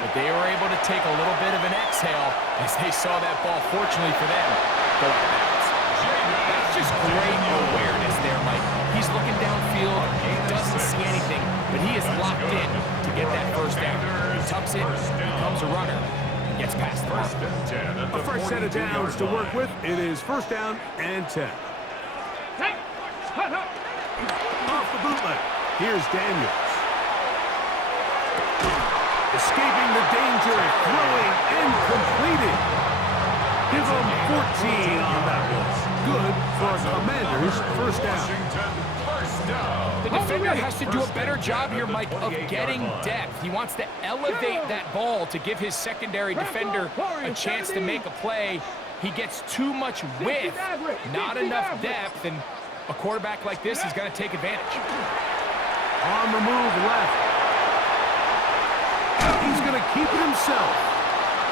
But they were able to take a little bit of an exhale as they saw that ball, fortunately for them, go out of bounds. That's just great awareness there, Mike. He's looking downfield, he doesn't see anything, but he is locked in to get that first down. He tucks it, becomes a runner, and gets past the mark. A fresh set of downs to work with. It is first down and 10. Off the bootleg. Here's Daniels. Escaping the danger, throwing and completing. Give him 14 on that one. Good for Commanders, first down. The defender has to do a better job here, Mike, of getting depth. He wants to elevate that ball to give his secondary defender a chance to make a play. He gets too much width, not enough depth, and a quarterback like this is going to take advantage. On the move left. He's going to keep it himself.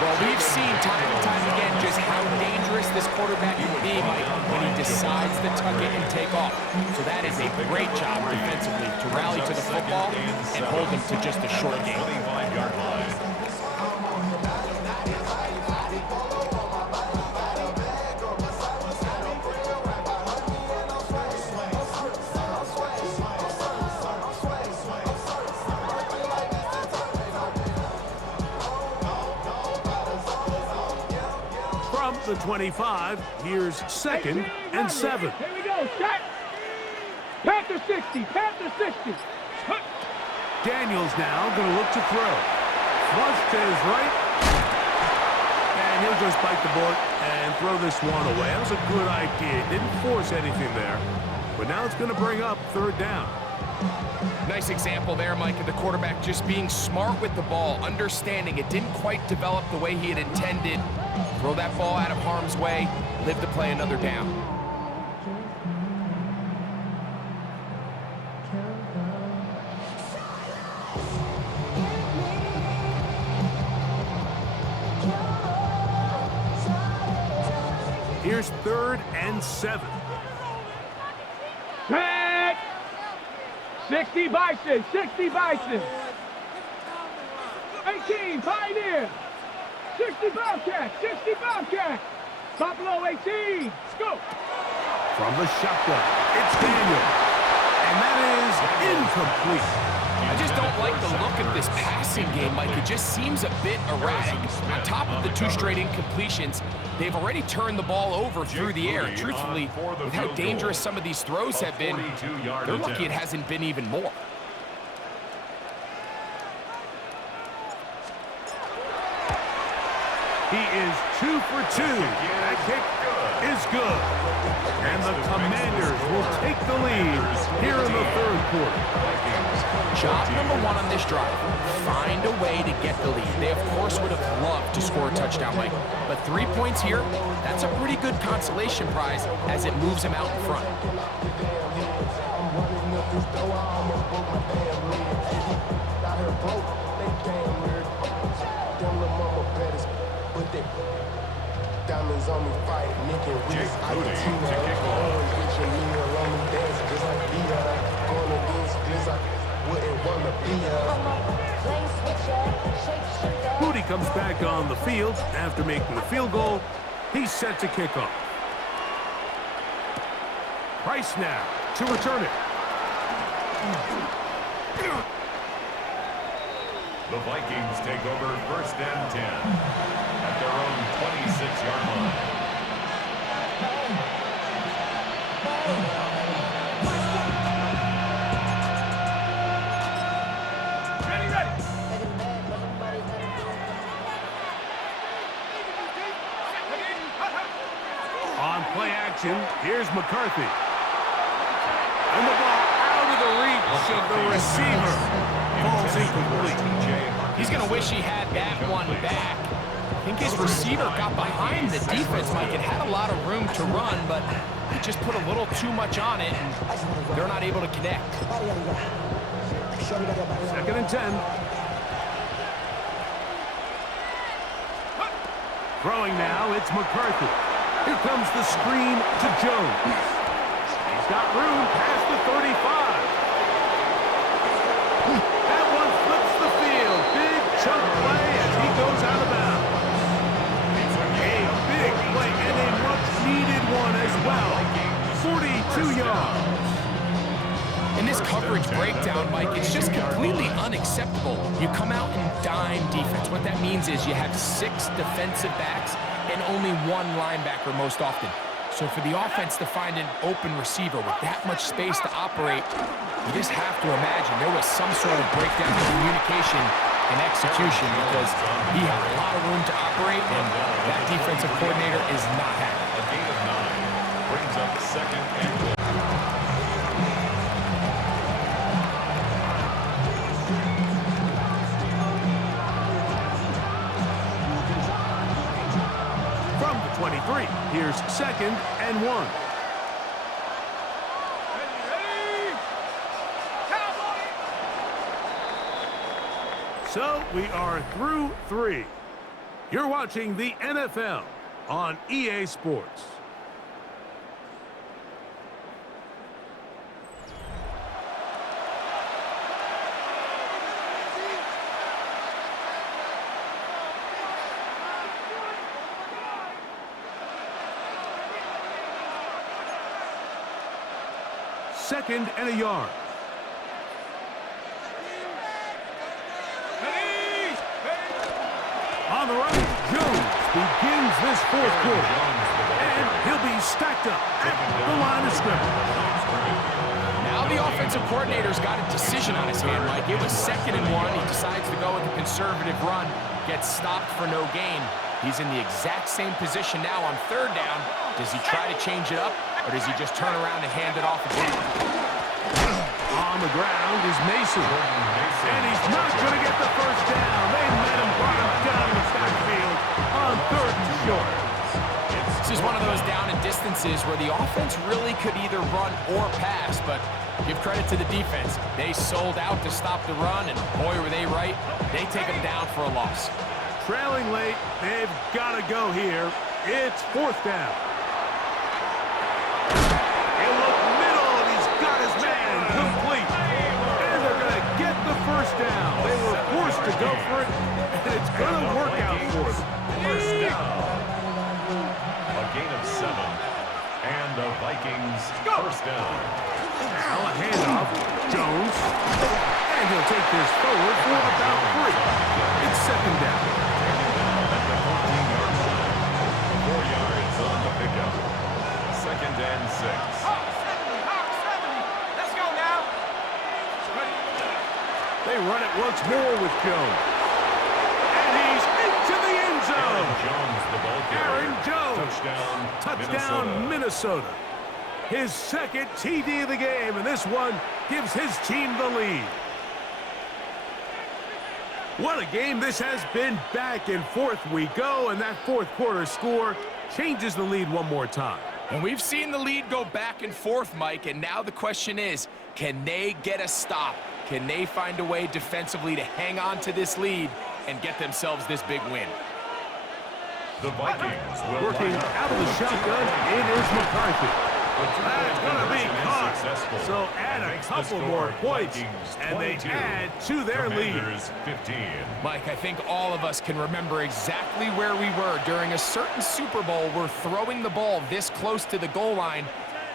Well, we've seen time and time again just how dangerous this quarterback can be, Mike, when he decides to tuck it and take off. So that is a great job defensively to rally to the football and hold him to just a short game. The 25, here's second and 7. Here we go, set. Panther 60, Panther 60. Daniels now going to look to throw. Flush to his right. And he'll just bite the bullet and throw this one away. That was a good idea. Didn't force anything there. But now it's going to bring up third down. Nice example there, Mike, of the quarterback just being smart with the ball, understanding it didn't quite develop the way he had intended. Throw that ball out of harm's way, live to play another down. Here's third and 7. Set. 60 Bison, 60 Bison. 18 Pioneer. 60 Bobcat, 60 Bobcat. Buffalo 18, scoop. From the shotgun, it's Daniel. And that is incomplete. I just don't like the look of this passing game, Mike. It just seems a bit erratic. On top of the 2 straight incompletions, they've already turned the ball over through the air. Truthfully, with how dangerous some of these throws have been, they're lucky it hasn't been even more. He is 2 for 2. That kick is good. And the Commanders will take the lead here in the third quarter. Job number 1 on this drive, find a way to get the lead. They, of course, would have loved to score a touchdown, Mike. But 3 points here, that's a pretty good consolation prize as it moves them out in front. Diamonds on me fight, Nick and Reese. I can team with your meal on me dance just like Bia. Going against this, I wouldn't want to be Booty comes back on the field after making the field goal. He's set to kick off. Price now to return it. The Vikings take over first and 10 at their own 26-yard line. Ready. On play action, here's McCarthy. And the ball out of the reach of the receiver. Ball's incomplete. He's going to wish he had that one back. I think his receiver got behind the defense, Mike. It had a lot of room to run, but he just put a little too much on it, and they're not able to connect. Second and 10. Throwing now, it's McCarthy. Here comes the screen to Jones. He's got room past the 35. That one flips the field. Big chunk play 2 yards. In this coverage breakdown, Mike, it's just completely unacceptable. You come out in dime defense. What that means is you have 6 defensive backs and only 1 linebacker most often. So for the offense to find an open receiver with that much space to operate, you just have to imagine there was some sort of breakdown in communication and execution because he had a lot of room to operate, and that defensive coordinator is not happy. A gain of 9 brings up 2nd and goal. From the 23, here's 2nd and 1. So we are through 3. You're watching the NFL on EA Sports. Second and a yard. On the right, Jones begins this 4th quarter. And he'll be stacked up at the line of scrimmage. Now the offensive coordinator's got a decision on his hand, Mike. It was 2nd and 1. He decides to go with a conservative run, gets stopped for no gain. He's in the exact same position now on 3rd down. Does he try to change it up, or does he just turn around and hand it off again? On the ground is Mason. And he's not going to get the 1st down. They met him, brought him down in the backfield on 3rd and short. This is one of those down and distances where the offense really could either run or pass, but give credit to the defense. They sold out to stop the run, and boy, were they right. They take him down for a loss. Trailing late, they've got to go here. It's 4th down. He'll look middle, and he's got his man complete. And they're going to get the 1st down. They were forced to go for it, and it's going to work out for them. 1st down. A gain of 7. And the Vikings 1st down. Now a handoff. Jones. And he'll take this forward for about 3. It's 2nd down. At the 14-yard line. 4 yards on the pickup. 2nd and 6. Let's go now. They run it once more with Jones. And he's into the end zone. Jones, the ball carrier. Aaron Jones. Touchdown, Minnesota. His 2nd TD of the game, and this one gives his team the lead. What a game this has been. Back and forth we go, and that 4th quarter score changes the lead one more time. And we've seen the lead go back and forth, Mike, and now the question is, can they get a stop? Can they find a way defensively to hang on to this lead and get themselves this big win? The Vikings will Working out of the shotgun, it is McCarthy. That's going to be caught. So add a couple more points, and they add to their lead. 15. Mike, I think all of us can remember exactly where we were during a certain Super Bowl where throwing the ball this close to the goal line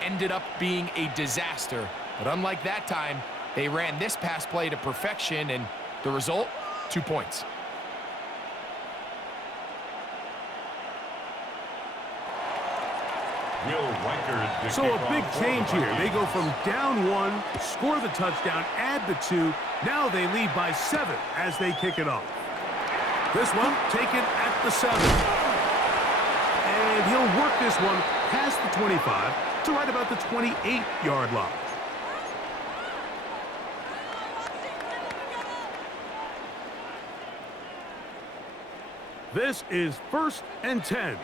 ended up being a disaster. But unlike that time, they ran this pass play to perfection, and the result, 2 points. So a big change here. They go from down 1, score the touchdown, add the 2. Now they lead by 7 as they kick it off. This one taken at the 7. And he'll work this one past the 25 to right about the 28-yard line. This is 1st and 10.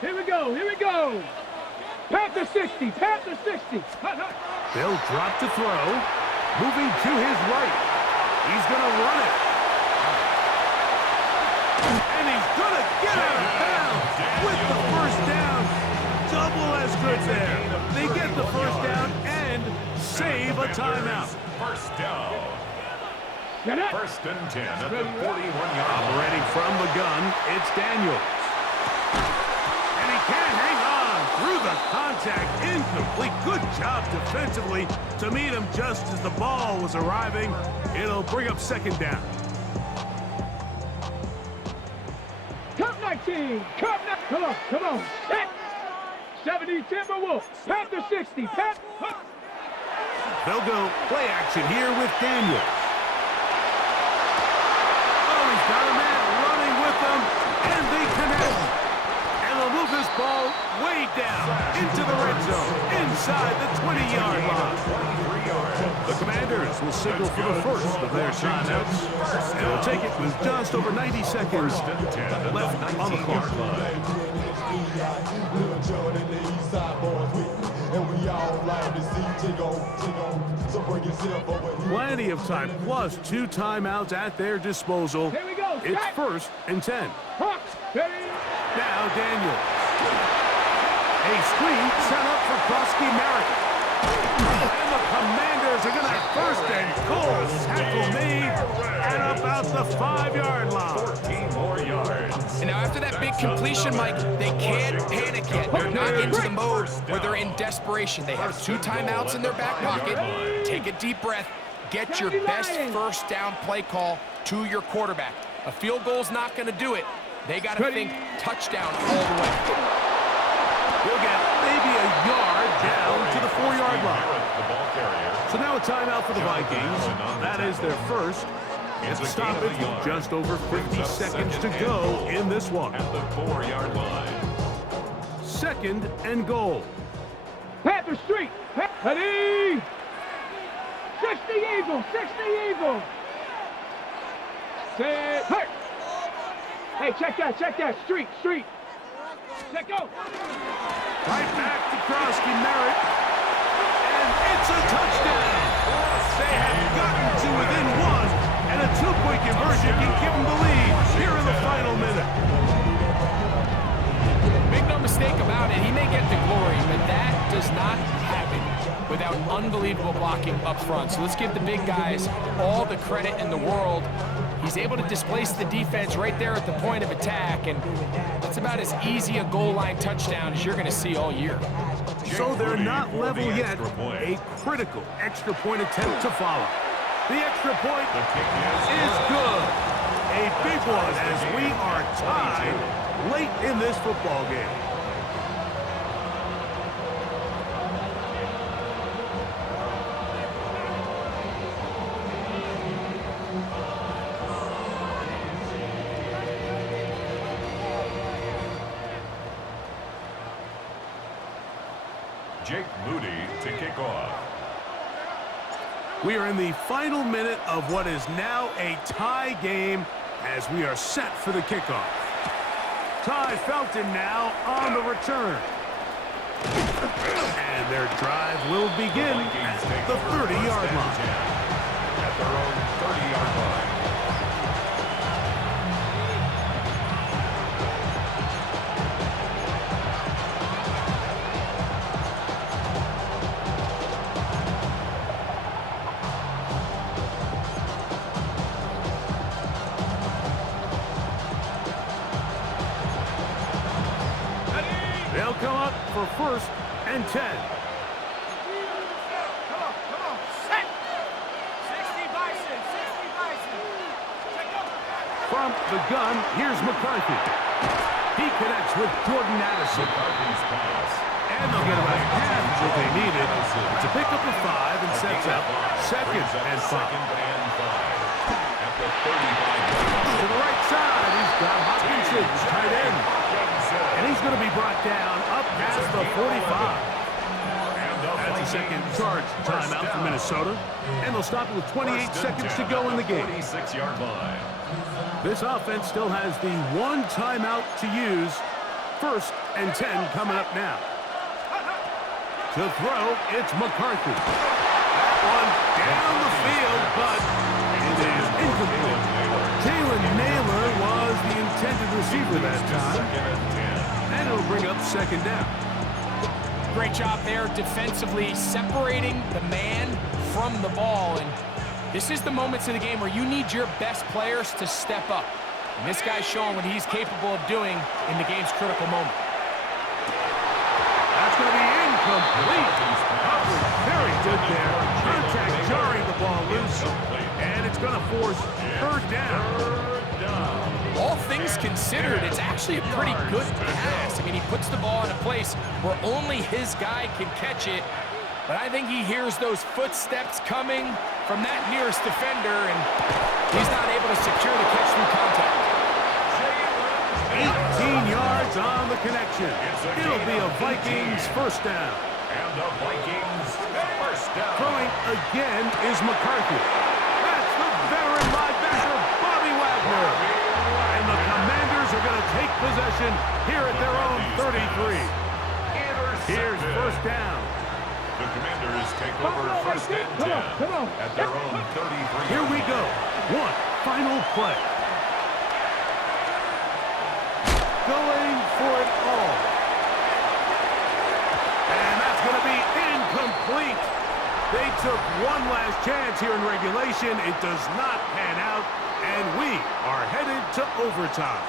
Here we go. Here we go. Panther 60. Panther 60. Hut, hut. They'll drop to throw. Moving to his right. He's going to run it. And he's going to get out of bounds with the 1st down. Double as good there. They get the 1st down and save a timeout. 1st down. Get it. 1st and 10 at the 41-yard line. Operating from the gun, it's Daniels. And he can't hang on through the contact, incomplete. Good job defensively to meet him just as the ball was arriving. It'll bring up second down. Cup 19. Cup 19. Come on. Set. 70 Timberwolves. Panther 60. They'll go play action here with Daniels. Oh, he's got a man running with them, and they connect. And they'll move this ball way down into the red zone, inside the 20-yard line. The Commanders will signal for the first of their timeouts. And they'll take it with just over 90 seconds left on the clock. Plenty of time, plus 2 timeouts at their disposal. Here we go. It's 1st and 10. Now Daniels. A screen set up for Krusky Merritt. And the Commanders are going to have 1st and goal. Tackle made at about the 5-yard line. 14 more yards. And now after that big completion, Mike, they can't panic yet. They're not into the mode where they're in desperation. They have 2 timeouts in their back pocket. Take a deep breath. Get your best first down play call to your quarterback. A field goal's not going to do it. They got to think touchdown all the way. He'll get maybe a yard down to the 4-yard line. So now a timeout for the Vikings. That is their first. It's a stoppage with just over 50 seconds to go in this one. At the 4-yard line. 2nd and goal. Panther Street. Ready. 60 Eagles. 60 Eagles. Set. Hurt. Hey, check that. Street. Check go. Right back to Krusky Merritt. And it's a touchdown. They have gotten to within 1. And a 2-point conversion can give them the lead here in the final minute. Make no mistake about it, he may get the glory, but that does not happen without unbelievable blocking up front. So let's give the big guys all the credit in the world. He's able to displace the defense right there at the point of attack, and that's about as easy a goal line touchdown as you're going to see all year. So they're not level yet. A critical extra point attempt to follow. The extra point is good. A big one as we are tied late in this football game. Jake Moody to kick off. We are in the final minute of what is now a tie game as we are set for the kickoff. Ty Felton now on the return. And their drive will begin at the 30-yard line. At their own 30-yard line. They'll come up for 1st and 10. Come on. Set. 60 Bison. Check go. From the gun, here's McCarthy. He connects with Jordan Addison. McCarthy's pass. And they'll get about half what they needed to pick up a 5 and sets up 2nd and 5. At the 35-yard line. To the right side, he's got Hopkinson, tight end. And he's going to be brought down up past the 45. That's a second charge timeout for Minnesota. And they'll stop it with 28 seconds to go in the game. 46-yard line. This offense still has the 1 timeout to use. 1st and 10 coming up now. To throw, it's McCarthy. That one down the field, but it is incomplete. Jalen Naylor was the intended receiver that time. And it'll bring up 2nd down. Great job there defensively, separating the man from the ball. And this is the moments of the game where you need your best players to step up. And this guy's showing what he's capable of doing in the game's critical moment. That's That's going to be incomplete. Coverage very good there. Contact jarring the ball loose. And it's going to force third down. All things considered, it's actually a pretty good pass. I mean, he puts the ball in a place where only his guy can catch it. But I think he hears those footsteps coming from that nearest defender, and he's not able to secure the catch through contact. 18 yards on the connection. It'll be a Vikings first down. And the Vikings first down. Throwing again is McCarthy. That's the veteran linebacker, Bobby Wagner. And the Commanders are going to take possession here at their own 33. Here's first down. The Commanders take over first and 10 at their own 33. Here we go. One final play. Going for it all. And that's going to be incomplete. They took one last chance here in regulation. It does not pan out, and we are headed to overtime.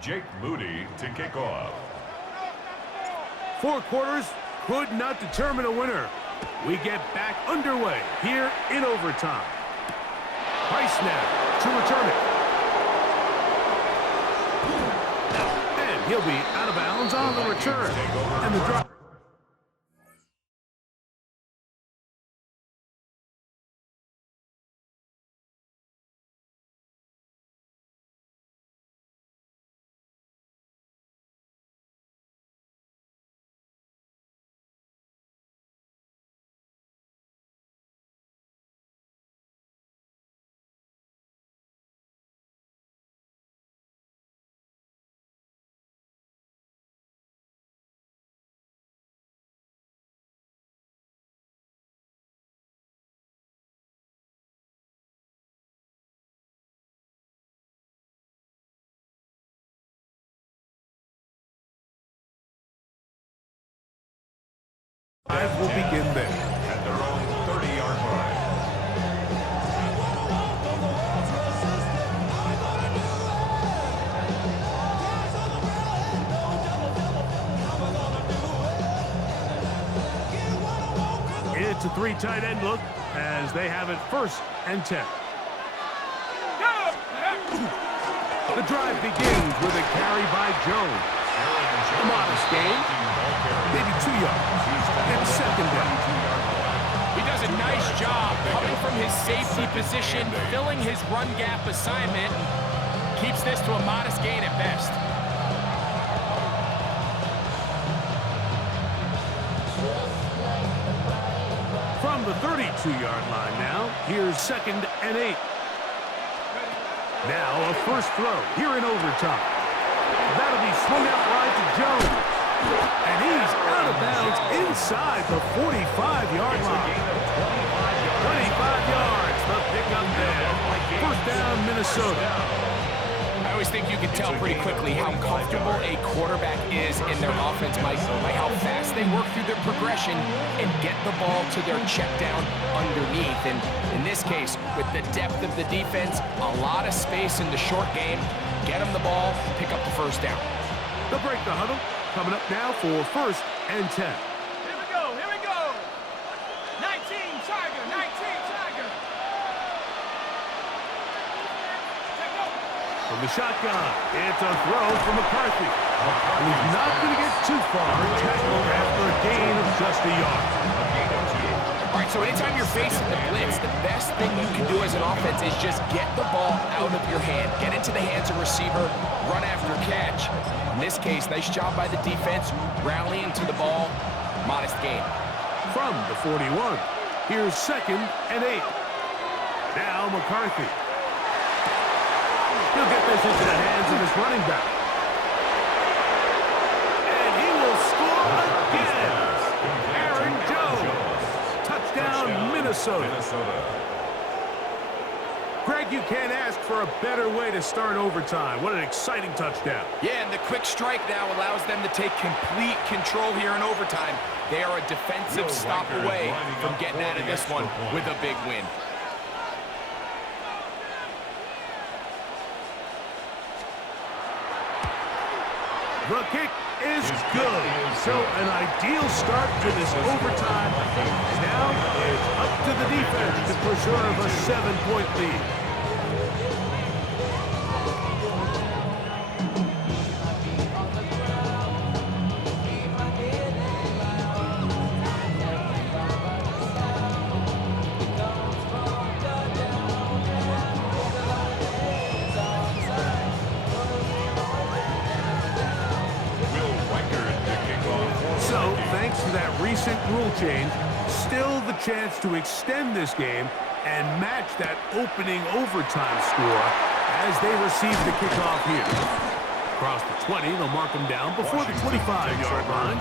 Jake Moody to kick off. 4 quarters could not determine a winner. We get back underway here in overtime. High snap to return it. And he'll be out of bounds on the return. And the drop. Drive will begin there. At their own 30-yard line. It's a 3 tight end look as they have it first and 10. The drive begins with a carry by Jones. A modest gain, maybe 2 yards. It's second down. He does a nice job coming from his safety position, filling his run gap assignment, keeps this to a modest gain at best. From the 32-yard line now, here's second and 8. Now a first throw here in overtime. That'll be swung out wide to Jones. And he's out of bounds inside the 45-yard line. 25 yards, the pickup there. First down, Minnesota. I always think you can tell pretty quickly how comfortable a quarterback is in their offense, Mike, by how fast they work through their progression and get the ball to their check down underneath. And in this case, with the depth of the defense, a lot of space in the short game, get them the ball, pick up the first down. They'll break the huddle. Coming up now for first and 10. Here we go, here we go. 19 Tiger, 19 Tiger. Take over. From the shotgun, it's a throw from McCarthy. And he's not going to get too far. Tackled after a gain of just a yard. All right, so anytime you're facing the blitz, the best thing you can do as an offense is just get the ball out of your hand, get into the hands of receiver, run after catch. In this case, nice job by the defense, rallying to the ball, modest gain. From the 41, here's second and 8. Now McCarthy. He'll get this into the hands of his running back. And he will score again. Aaron Jones. Touchdown, Minnesota. like you can't ask for a better way to start overtime. What an exciting touchdown. Yeah, and the quick strike now allows them to take complete control here in overtime. They are a defensive stop away from getting out of this one with a big win. The kick is good. So an ideal start to this overtime. Now it's up to the defense to preserve a 7-point lead. Thanks to that recent rule change, still the chance to extend this game and match that opening overtime score as they receive the kickoff here. Across the 20, they'll mark them down before the 25-yard line.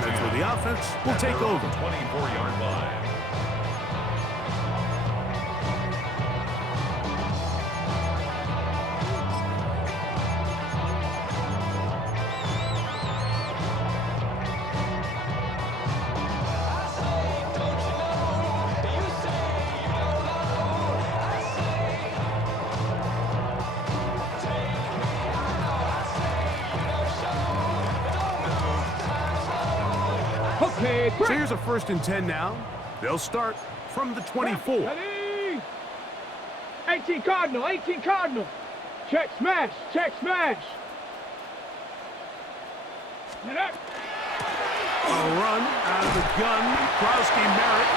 That's where the offense will take over. 24-yard line. Okay, So here's a 1st and 10 now. They'll start from the 24. Ready? 18 Cardinal, 18 Cardinal. Check smash, check smash. Get up. A run out of the gun. Krowski Merritt.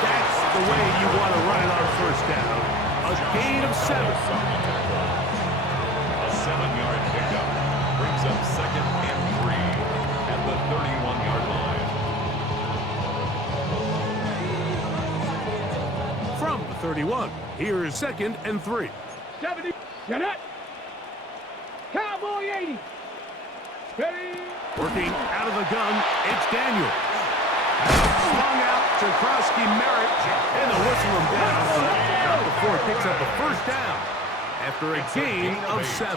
That's the way you want to run it on 1st down. A gain of 7. A 7-yard pickup brings up 2nd and 3 at the 31-yard line. From the 31, here is 2nd and 3. 70. Get up. Cowboy 80. Ready? Working out of the gun, it's Daniel. Swung out to Krowski Merritt, and they'll whistle him down. Not before it picks up a 1st down after a gain of 7.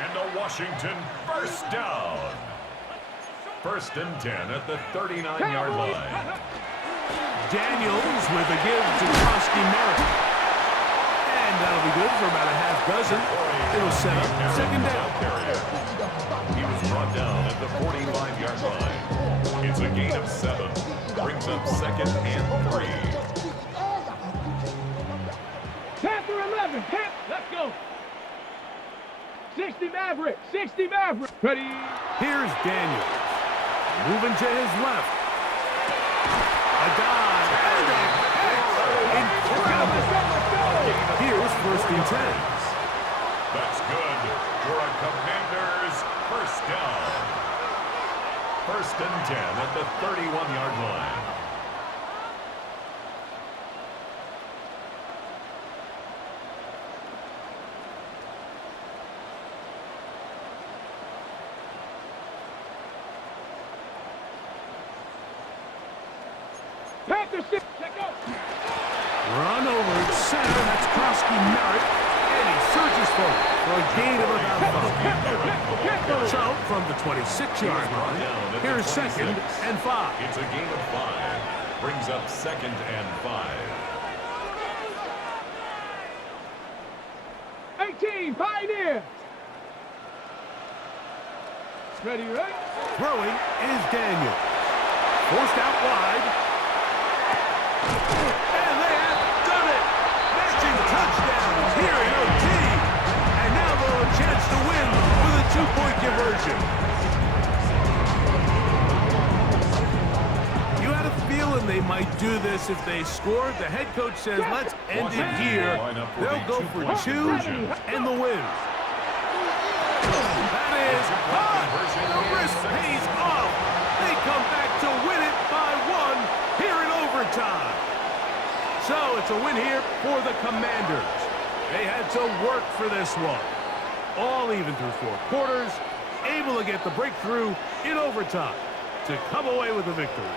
And a Washington 1st down. 1st and 10 at the 39-yard line. Daniels with a give to Krowski Merritt. And that'll be good for about a half dozen. It'll set up 2nd down. He was brought down at the 45-yard line. It's a gain of 7. Brings up 2nd and 3. Panther 11. Let's go. 60 Maverick. 60 Maverick. Ready? Here's Daniels. Moving to his left. A dive. And a hit. Incredible. Here's 1st and 10. That's good for a Commanders 1st down. 1st and 10 at the 31-yard line. Panther 6. Check out. Run over at center. That's Krowski Merritt. And he surges forward for a gain of about 5. So, from the 26-yard line, here's 2nd and 5. It's a gain of 5. Brings up 2nd and 5. 18 Pioneer. Ready, right? Throwing is Daniel. Forced out wide. And they have done it! Matching touchdowns here in OT. And now they'll have a chance to win with a 2-point conversion. You had a feeling they might do this if they scored. The head coach says, let's end it here. They'll go for 2 and the win. That is hot! The risk pays off. They come back to win it by 1 here in overtime. So it's a win here for the Commanders. They had to work for this one. All even through 4 quarters, able to get the breakthrough in overtime to come away with a victory.